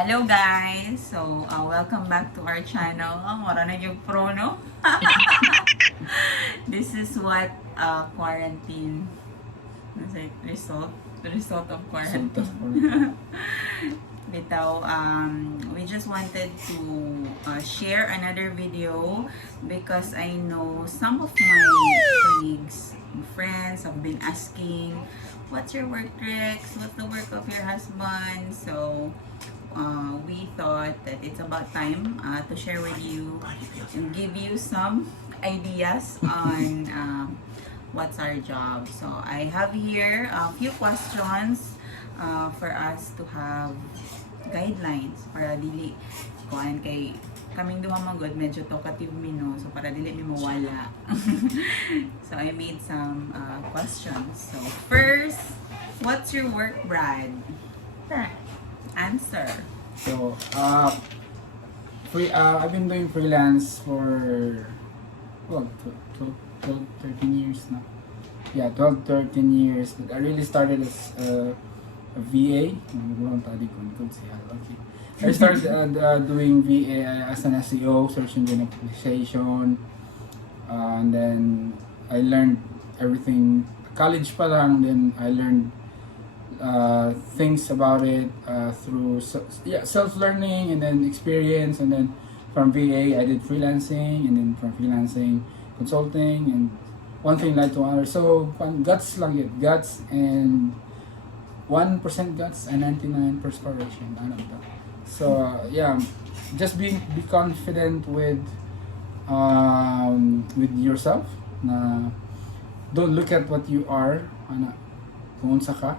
Hello guys! So, welcome back to our channel. Mara na yung pro, no? This is what quarantine result of quarantine. Bitaw, we just wanted to share another video because I know some of my colleagues and friends have been asking, what's your work, Rex? What's the work of your husband? So, we thought that it's about time to share with you and give you some ideas on what's our job. So, I have here a few questions for us to have guidelines para dili kuan kay kaming duha magod medyo talkative mi no, so para dili mi mawala. So I made some questions. So first, what's your work, Brad? Answer. So, I've been doing freelance for, well, 12, 13 years now. Yeah, 12, 13 years. But I really started as a VA. I started doing VA as an SEO, search engine optimization. And then I learned everything. College pa lang, then I learned things about it through self-learning and then experience, and then from VA I did freelancing, and then from freelancing consulting, and one thing led to another. So guts lang yun, guts and 1% guts and 99 perspiration. Ano ba? So just be confident with yourself. Na don't look at what you are, kung unsa ka.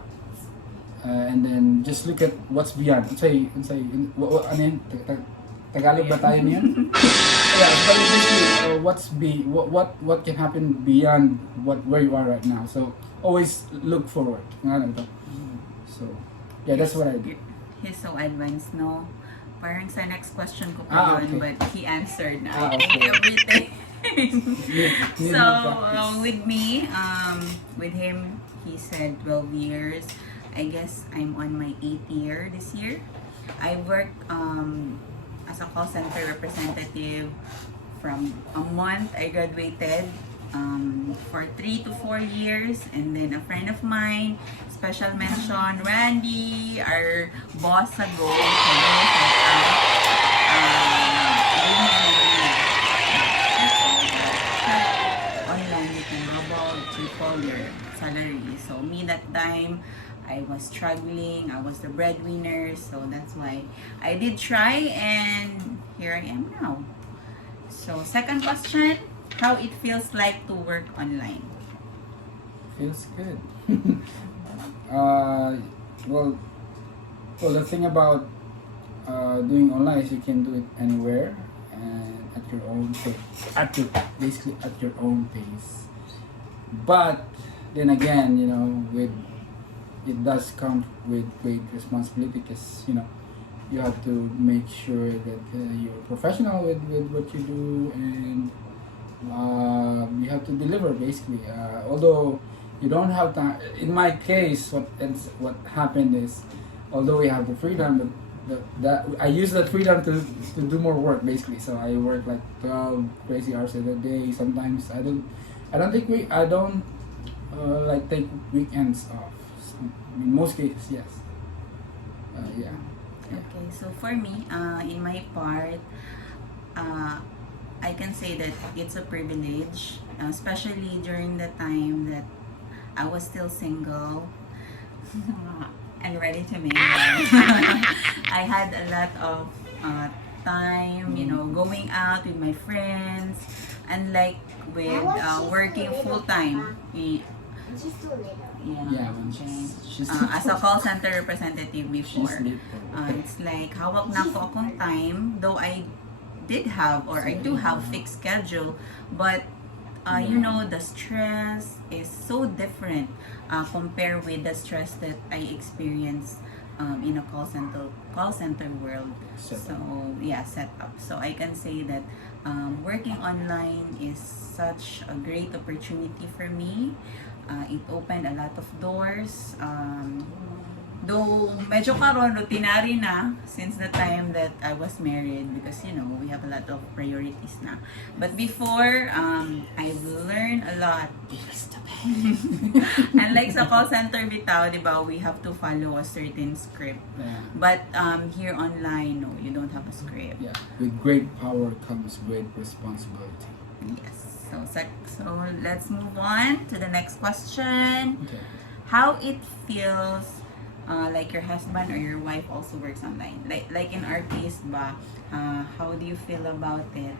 And then just look at what's beyond. Ano yun? Tagalog ba tayo niyan? Yeah, but basically, what can happen beyond where you are right now. So always look forward. So yeah, that's what I do. He's so advanced, no? Parang sa next question ko pa yun, okay. but he answered Okay. everything. Need So, more practice. with me, with him, he said 12 years. I guess I'm on my 8th year this year. I work as a call center representative from a month. I graduated for 3 to 4 years, and then a friend of mine, special mention, Randy, our boss sa Go, online you can double, triple your salary. So me that time, I was struggling, I was the breadwinner, so that's why I did try, and here I am now. So second question, how it feels like to work online? Feels good. Well, the thing about doing online is you can do it anywhere and at your own pace. Basically at your own pace. But then again, it does come with great responsibility because you have to make sure that you're professional with what you do, and you have to deliver basically. Although you don't have time. In my case, what happened is, although we have the freedom, that I use that freedom to do more work basically. So I work like 12 crazy hours a day. Sometimes I don't like take weekends off. So, in most cases, yes. Yeah. Okay, so for me, in my part, I can say that it's a privilege, especially during the time that I was still single and ready to mingle. I had a lot of time, going out with my friends, unlike with working full time. Yeah, when she's As a call center representative before, late. it's like hawak na ko akong time, though I do have fixed schedule, but the stress is so different compared with the stress that I experienced in a call center world. Setup. So I can say that working online is such a great opportunity for me. It opened a lot of doors. Though medyo karon routinary na since the time that I was married because you know we have a lot of priorities na. But before I've learned a lot. Unlike sa call center bitaw, di ba, we have to follow a certain script. Yeah. But here online, no, you don't have a script. Yeah. With great power comes great responsibility. Yes. So let's move on to the next question. Okay. How it feels like your husband or your wife also works online. Like in our case ba, how do you feel about it?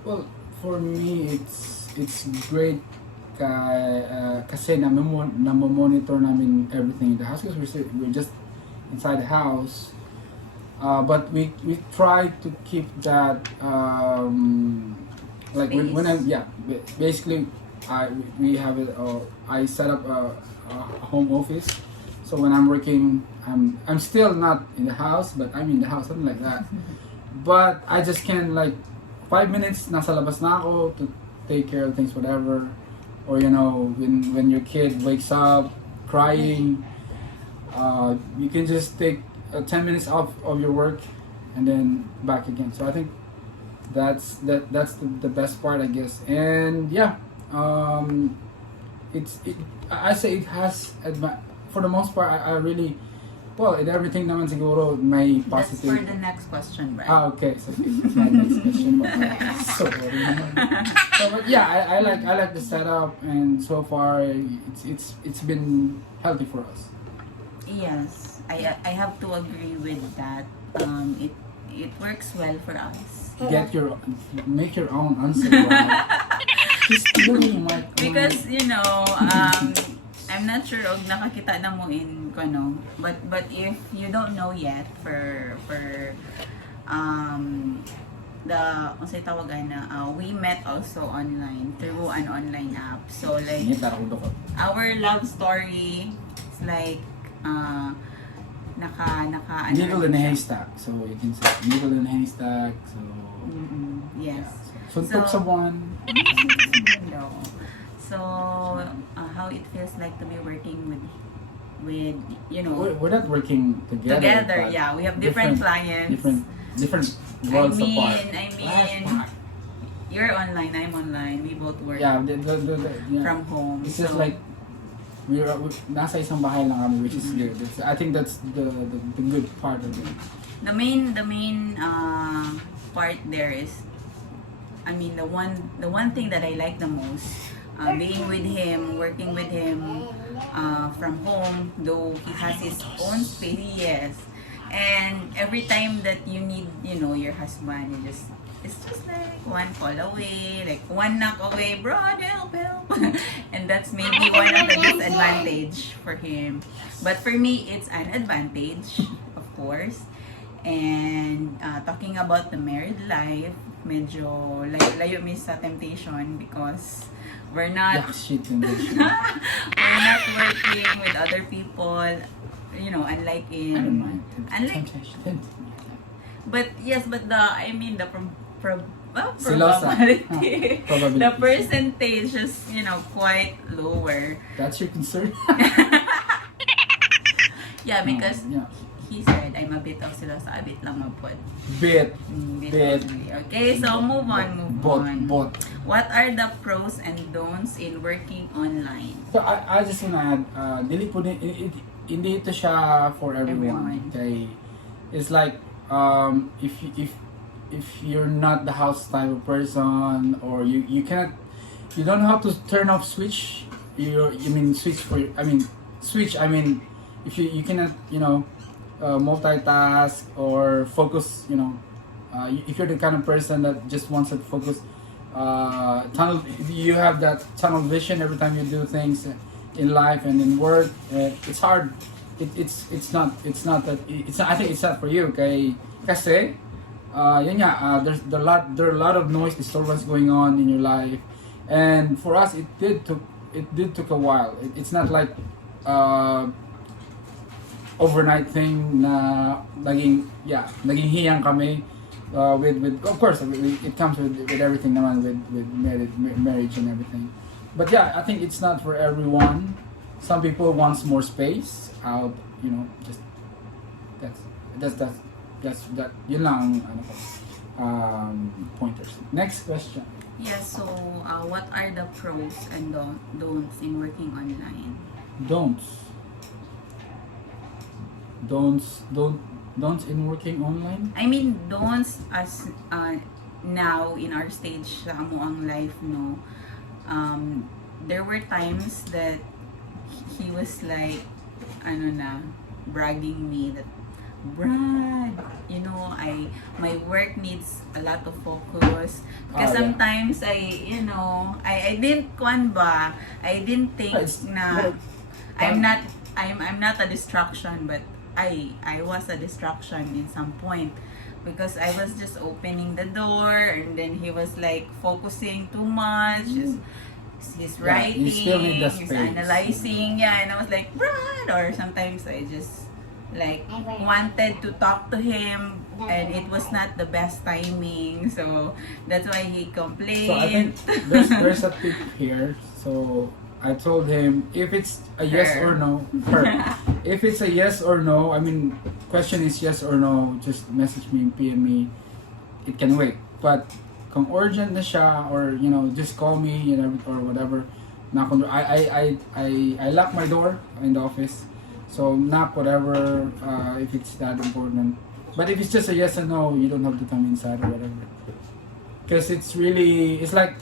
Well, for me, it's great kasi namomonitor namin everything in the house because we're just inside the house. But we try to keep that like when I basically we have it. I set up a home office. So when I'm working, I'm still not in the house, but I'm in the house, something like that. But I just can like 5 minutes nasa labas na ako to take care of things, whatever. Or you know, when your kid wakes up crying, you can just take 10 minutes off of your work and then back again. So I think that's the best part, I guess. And yeah, I say it has for the most part, I really, well, in everything naman siguro may That's positive. for the next question, right? Okay, so it's my next question. Sorry naman. So, but yeah, I like the setup, and so far it's been healthy for us. Yes, I have to agree with that. It works well for us. Make your own answer. Right? Just give me my Because you know, I'm not sure og nakakita na mo in ano, but if you don't know yet for the unsay tawagan na we met also online through an online app. So like our love story is like naka needle in a haystack, so you can say needle in a haystack. So yes. Suntok sa buwan. No. So how it feels like to be working with you know we're not working together. But yeah, we have different clients, different worlds apart. I mean you're online, I'm online, we both work yeah. from home. It's just like we're nasa isang bahay lang kami, which is good. I think that's the good part of it. The main part there is, I mean, the one thing that I like the most, being with him, working with him from home, though he has his own space, yes. And every time that you need, you know, your husband, it's just like one call away, like one knock away, bro, help. And that's maybe one of the disadvantage for him. But for me, it's an advantage, of course. And talking about the married life, medyo layo mi sa temptation because we're not we're not working with other people, you know, unlike but I mean the probability, the percentage is, you know, quite lower. That's your concern. Yeah, because he said I'm a bit of silosa, a bit lang mapod. Bit. Only. Okay, so move on. Bot. What are the pros and don'ts in working online? So I just wanna add, dili po hindi ito siya for everyone. Okay, it's like if you're not the house type of person, or you cannot, you don't know how to turn off switch. Switch. I mean, if you cannot, you know, multitask or focus, you know, if you're the kind of person that just wants to focus, you have that tunnel vision every time you do things in life and in work. It's hard. It's not that. I think it's not for you. Okay, kasi yun nga, there are a lot of noise disturbance going on in your life, and for us it did took a while. It's not like overnight thing na naging hiyang kami with of course it comes with everything naman with marriage and everything. But yeah, I think it's not for everyone. Some people wants more space out, you know, just that's that yun lang ang ano ko, pointers. Next question. Yeah, so what are the pros and don'ts in working online? Don'ts. Don'ts in working online? I mean, don'ts as now in our stage sa amo ang life, no. There were times that he was like, ano na, bragging me that, Brad, you know, my work needs a lot of focus. Because Yeah. sometimes I didn't I didn't think It's na more- I'm not a distraction, but I was a distraction in some point because I was just opening the door and then he was like focusing too much. He's Yeah, writing, you still need the he's space. analyzing, and I was like, Brad, or sometimes I just like wanted to talk to him and it was not the best timing, so that's why he complained. So I think there's a tip here. So I told him if it's a yes Her. or no, her. If it's a yes or no, I mean, question is yes or no, just message me, PM me. It can wait. But kung urgent na siya, or you know, just call me, you know, or whatever. Knock on the, I lock my door in the office. So knock whatever if it's that important. But if it's just a yes and no, you don't have to come inside or whatever. Because it's like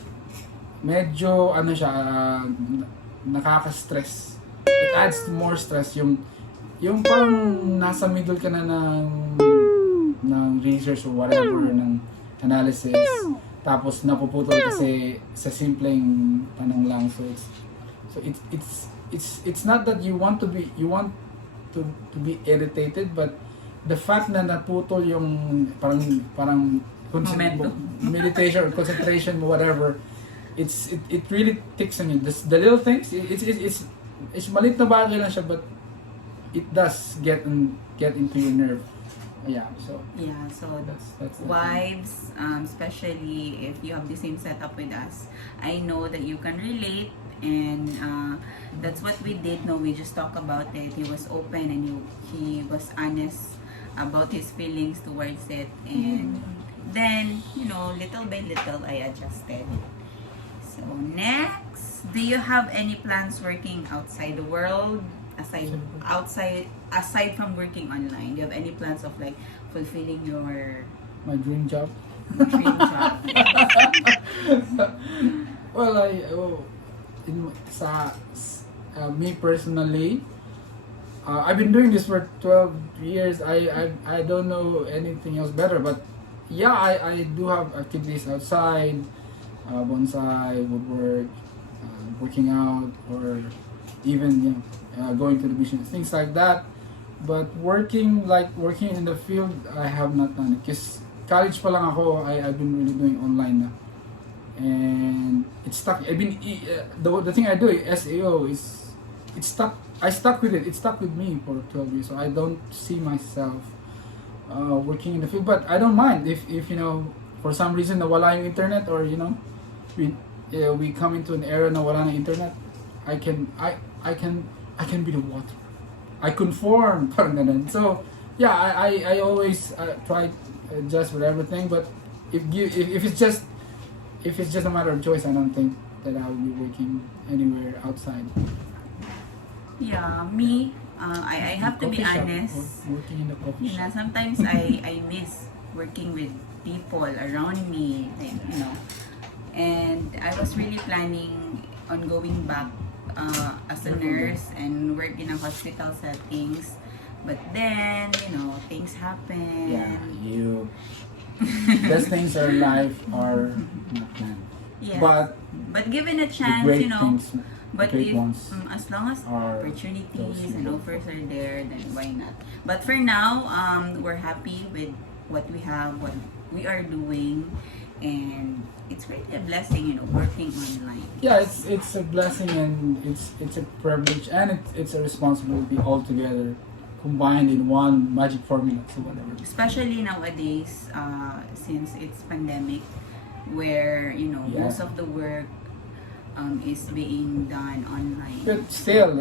medyo ano siya, nakaka-stress. It adds more stress yung parang nasa middle ka na ng research or whatever, ng analysis, tapos napuputol kasi sa simpleng tanong lang. So it's not that you want to be irritated, but the fact na naputol yung parang Momentum. meditation or concentration, whatever, it really ticks on you. The little things, it's malit na bagay lang siya, but it does get into your nerve. Yeah, so that's the thing. Wives, especially if you have the same setup with us, I know that you can relate, and that's what we did. No, we just talked about it. He was open and he was honest about his feelings towards it, and then little by little I adjusted. So next, do you have any plans working outside the world? Aside from working online, do you have any plans of like fulfilling your My dream job. dream job? Well, me personally, I've been doing this for 12 years. I don't know anything else better, but yeah, I do have activities outside, bonsai, woodwork, working out, or even going to the beach, things like that. But working in the field, I have not done it. Because college pa lang ako, I've been really doing online na. And it's stuck. I mean, the thing I do, SEO, it's stuck. I stuck with it. It stuck with me for 12 years. So I don't see myself working in the field. But I don't mind if for some reason nawala yung internet, or we come into an era na wala na internet. I can be the water. I conform, parang ganun. So yeah, I always try adjust with everything. But if it's just a matter of choice, I don't think that I will be working anywhere outside. Yeah, me, I have to be Coffee shop, honest. working in the coffee shop. Sometimes I miss working with people around me, and I was really planning on going back as a nurse and work in a hospital settings, but then things happen. Yeah, best things in life are not planned. Yeah. But But given a the chance, great things, but the great if ones as long as are opportunities those and who- offers are there, then why not? But for now, we're happy with what we have, what we are doing, and it's really a blessing, working online. Yeah, it's a blessing, and it's a privilege, and it's a responsibility all together, combined in one magic formula. So whatever. Especially nowadays, since it's pandemic, where Yeah. most of the work is being done online. But still,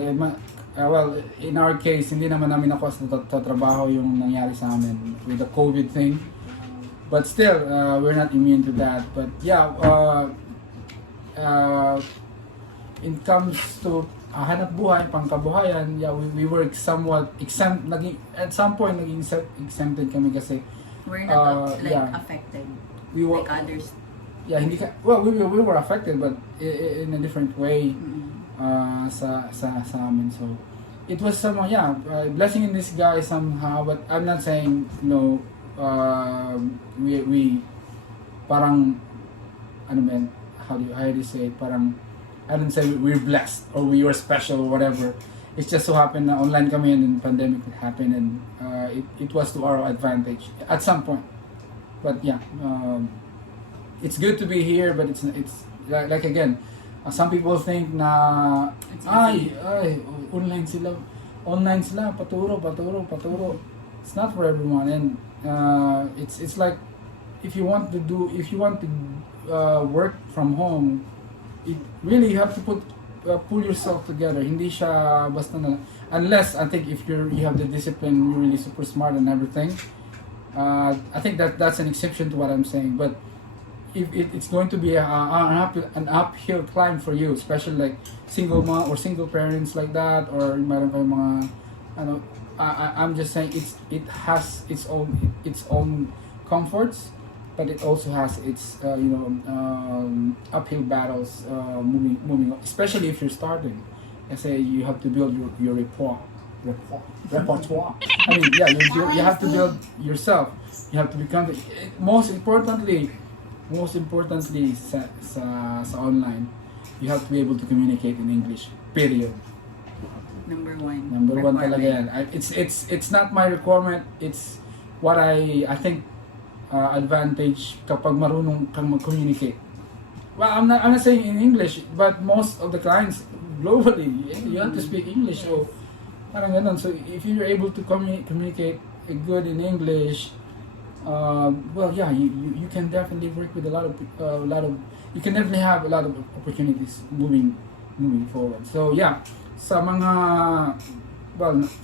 well, in our case, hindi naman namin ako sa trabaho yung nangyari sa amin with the COVID thing. But still, we're not immune to that. But yeah, it comes to hanap buhay, pangkabuhayan, yeah, we were somewhat exempt, at some point, naging exempted kami kasi We're not yeah. affected We were, like others. yeah, hindi ka, well, we were affected, but in a different way sa amin. So it was somehow, yeah, blessing in disguise somehow. But I'm not saying we parang ano man, how do you say it? Parang I don't say we're blessed or we were special or whatever. It's just so happened na online kami and then pandemic happened, and it was to our advantage at some point. But yeah, it's good to be here, but it's like again, some people think na ay online sila paturo. It's not for everyone, and it's like if you want to work from home, it really you have to pull yourself together. Hindi siya basta na, unless I think if you have the discipline, you're really super smart and everything. I think that's an exception to what I'm saying. But if it's going to be an uphill climb for you, especially like single mom or single parents like that, or meron kayong mga ano, I'm just saying it has its own comforts, but it also has its uphill battles moving, especially if you're starting. I say you have to build your repertoire. I mean, yeah, you have to build yourself. You have to become most importantly sa online, you have to be able to communicate in English. Period. Number one Talaga yan. It's not my requirement. It's what I think advantage kapag marunong kang mag-communicate. Well, I'm not saying in English, but most of the clients globally, you have to speak English. So, parang ganun. So, if you're able to communicate good in English, well, yeah, you can definitely work with a lot of you can definitely have a lot of opportunities moving forward. So, yeah, sa mga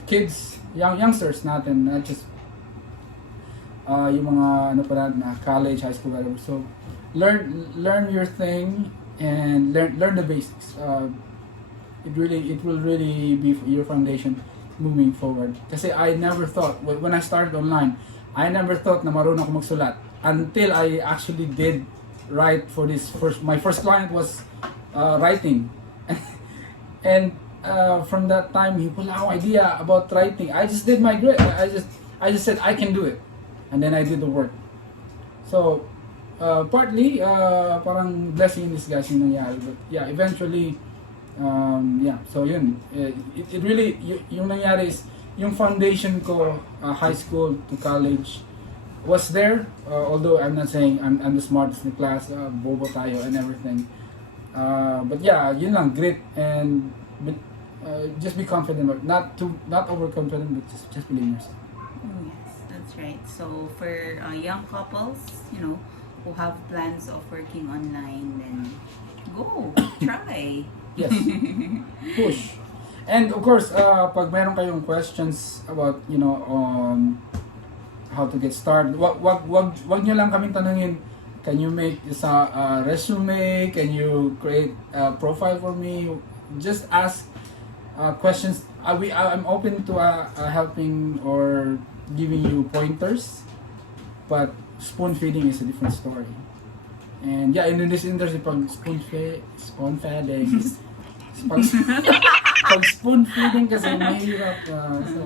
kids, youngsters natin, not just yung mga ano pa na college, high school, whatever. So learn your thing and learn the basics. It will really be your foundation moving forward. Kasi I never thought when I started online, I never thought na marunong ako magsulat until I actually did write for this my first client was writing. And from that time, wala akong idea about writing. I just did my grade. I just said I can do it. And then I did the work. So, partly, parang blessing in disguise yung nangyari. But yeah, eventually, yeah. So yun, it really, yung nangyari is, yung foundation ko, high school to college, was there. Although I'm not saying I'm the smartest in the class, bobo tayo and everything. But yeah, yun lang, grit and just be confident, not overconfident, but just believe in yourself. Yes, that's right. So for young couples, who have plans of working online, then go, try. Yes, push. And of course, pag meron kayong questions about, how to get started, wag nyo lang kaming tanungin, can you make a resume? Can you create a profile for me? Just ask questions. I'm open to helping or giving you pointers, but spoon feeding is a different story. And yeah, in this industry, pag spoon feeding, pag spoon feeding kasi mahirap. So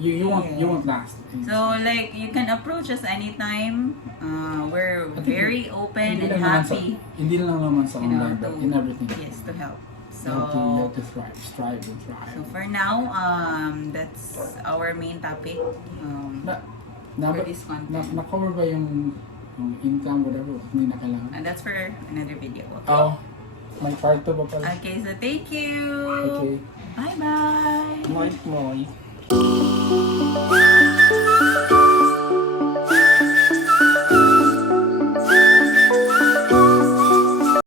you won't last. So like you can approach us anytime. We're very open and happy. Hindi lang naman sa online, but in everything. Yes, to help. So you have to strive. So for now, that's our main topic for this content. Na-cover ba yung income, whatever? Hindi na kailangan. And that's for another video. Okay? Oh, may part 2 pa pala. Okay, so thank you. Okay. Bye-bye. Moy.